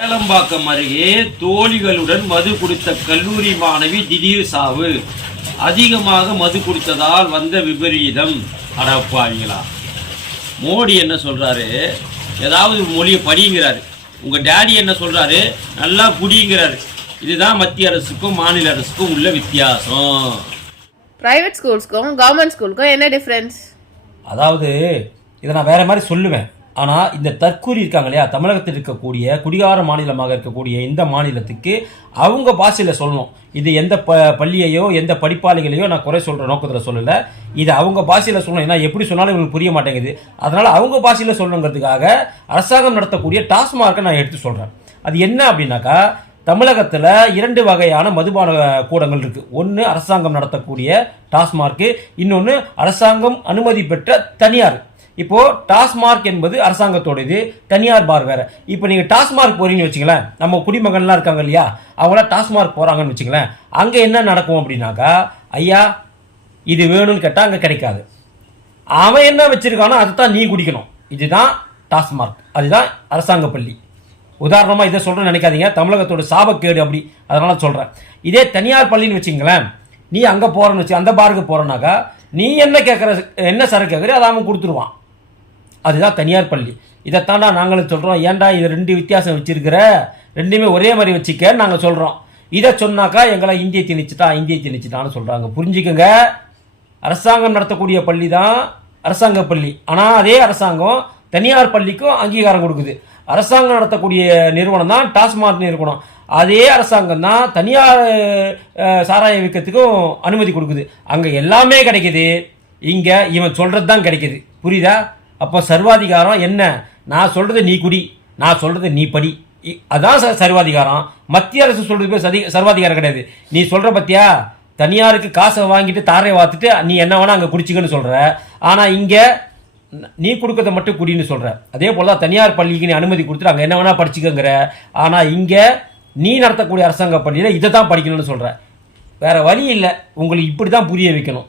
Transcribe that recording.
சேலம்பாக்கம் அருகே தோழிகளுடன் மது குடித்த கல்லூரி மாணவி திடீர் சாவு. அதிகமாக மது குடித்ததால் வந்த விபரீதம். அடப்பாவீங்களா மோடி என்ன சொல்றாரு? ஏதாவது மொழியை படிங்கிறாரு. உங்க டேடி என்ன சொல்றாரு? நல்லா குடிங்கிறாரு. இதுதான் மத்திய அரசுக்கும் மாநில அரசுக்கும் உள்ள வித்தியாசம். ப்ரைவேட் ஸ்கூல்ஸ்க்கும் கவர்மெண்ட் ஸ்கூலுக்கும் என்ன டிஃப்ரென்ஸ் அதாவது இதை நான் வேற மாதிரி சொல்லுவேன். ஆனால் இந்த தற்கூரி இருக்காங்க இல்லையா? தமிழகத்தில் இருக்கக்கூடிய குடிகார மாநிலமாக இருக்கக்கூடிய இந்த மாநிலத்துக்கு அவங்க பாஷையில் சொல்லணும். இது எந்த ப பள்ளியையோ எந்த படிப்பாளிகளையோ நான் குறை சொல்கிற நோக்கத்தில் சொல்லலை. இது அவங்க பாஷையில் சொல்லணும். ஏன்னா எப்படி சொன்னாலும் இவங்களுக்கு புரிய மாட்டேங்குது. அதனால் அவங்க பாஷையில் சொல்லணுங்கிறதுக்காக அரசாங்கம் நடத்தக்கூடிய டாஸ்மார்க்கை நான் எடுத்து சொல்கிறேன் அது என்ன அப்படின்னாக்கா தமிழகத்தில் இரண்டு வகையான மதுபான கூடங்கள் இருக்குது ஒன்று அரசாங்கம் நடத்தக்கூடிய டாஸ்மார்க்கு இன்னொன்று அரசாங்கம் அனுமதி பெற்ற தனியார். இப்போ டாஸ்மார்க் என்பது அரசாங்கத்தோட இது தனியார் பார் வேற. இப்போ நீங்கள் டாஸ்மார்க் போறீங்கன்னு வச்சுங்களேன் நம்ம குடிமகன்லாம் இருக்காங்க இல்லையா? அவங்களாம் டாஸ்மார்க் போறாங்கன்னு வச்சுங்களேன் அங்கே என்ன நடக்கும் அப்படின்னாக்கா ஐயா இது வேணும்னு கேட்டால் அங்கே கிடைக்காது. அவன் என்ன வச்சிருக்கானோ அதை தான் நீ குடிக்கணும். இதுதான் டாஸ்மார்க். அதுதான் அரசாங்க பள்ளி. உதாரணமாக இதை சொல்கிறேன்னு நினைக்காதீங்க. தமிழகத்தோட சாபக்கேடு அப்படி. அதனால் சொல்கிறேன் இதே தனியார் பள்ளின்னு வச்சுங்களேன் நீ அங்கே போகிறேன்னு வச்சு அந்த பாருக்கு போகிறனாக்கா நீ என்ன கேட்குற என்ன சரக்கு கேட்குறியோ அதை அவன் கொடுத்துருவான். அதுதான் தனியார் பள்ளி. இதைத்தாண்டா நாங்களும் சொல்கிறோம் ஏன்டா இது ரெண்டு வித்தியாசம் வச்சுருக்கிற? ரெண்டுமே ஒரே மாதிரி வச்சுக்க நாங்கள் சொல்கிறோம் இதை சொன்னாக்கா எங்களை இந்திய திணிச்சுட்டா இந்திய திணிச்சுட்டான்னு சொல்கிறாங்க புரிஞ்சுக்கோங்க. அரசாங்கம் நடத்தக்கூடிய பள்ளி தான் அரசாங்க பள்ளி. ஆனால் அதே அரசாங்கம் தனியார் பள்ளிக்கும் அங்கீகாரம் கொடுக்குது. அரசாங்கம் நடத்தக்கூடிய நிறுவனம் தான் டாஸ்மாக் நிறுவனம். அதே அரசாங்கம் தான் தனியார் சாராய விற்கிறதுக்கும் அனுமதி கொடுக்குது. அங்கே எல்லாமே கிடைக்குது. இங்கே இவன் சொல்கிறது தான் கிடைக்குது. புரியுதா? அப்போ சர்வாதிகாரம் என்ன? நான் சொல்கிறது நீ குடி நான் சொல்கிறது நீ படி. அதான் சர்வாதிகாரம். மத்திய அரசு சொல்கிறது பேர் சதி சர்வாதிகாரம் கிடையாது. நீ சொல்கிற பத்தியா? தனியாருக்கு காசை வாங்கிட்டு தாரை வாத்துட்டு நீ என்ன வேணால் அங்கே குடிச்சிக்கன்னு சொல்கிற ஆனால் இங்கே நீ கொடுக்கறத மட்டும் குடின்னு சொல்கிற அதே போல் தான் தனியார் பள்ளிக்கு நீ அனுமதி கொடுத்துட்டு அங்கே என்ன வேணால் படிச்சுக்கங்கிற. ஆனால் இங்கே நீ நடத்தக்கூடிய அரசாங்க பள்ளியில் இதை தான் படிக்கணும்னு சொல்கிற வேறு வழி இல்லை. உங்களுக்கு இப்படி தான் புரிய வைக்கணும்.